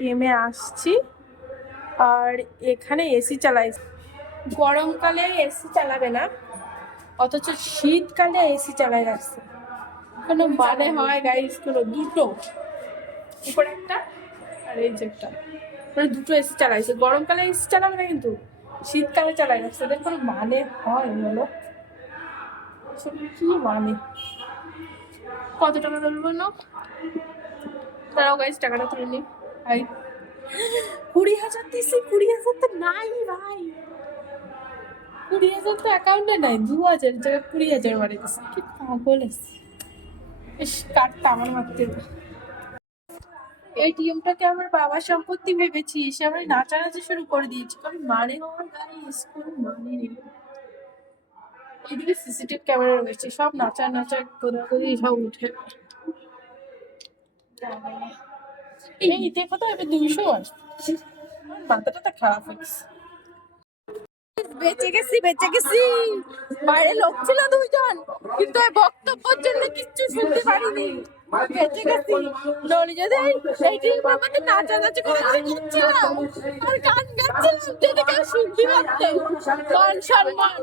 ATM এ আসছি, আর এখানে AC চালাই। গরমকালে এসি চালাবে না, অথচ শীতকালে এসি চালাই রাখছে। কোনো মানে হয় গাইস? কোনো দুটো উপরে একটা আর এই যে একটা, মানে দুটো এসি চালাইছে। গরমকালে এসি চালাবে না কিন্তু শীতকালে চালাই রাখছে। এদের কোনো মানে হয় বলো? কি মানে? কত টাকা তুলবো না? তারাও গাইস টাকাটা তুলে নি ভাই। 20,000 দিছি। 20,000 তো নাই ভাই, 20,000 তো অ্যাকাউন্টে নাই। 2,000 জায়গায় 20,000 মারি দিছি। কি পাগল আছে! ইস, কার্ডটা আমার মারতে হবে। এটিএমটাকে আমার বাবার সম্পত্তি ভেবেছি, সে আমার নাচানাচি শুরু করে দিয়েছে। কারণ মানে হওয়ার গাইস কোনো মানে নেই। এদিকে সিসিটিভি ক্যামেরা রয়েছে, সব নাচা কোদাকুদি সব উঠে। এই দেখো তো, এবার 200 আসছে। মাথাটা তো খারাপ হয়েছে। বেঁচে গেছি। বাইরে লোক ছিল 2জন, কিন্তু এই বক্তব্যের জন্য কিচ্ছু শুনতে পারিনি। বেঁচে গেছি। ননি যদি এইটির মধ্যে নাচানাচি করে করছিলাম আর গান গাচ্ছিলাম, যদি কেউ শুনতে পারতো। মান সম্মান।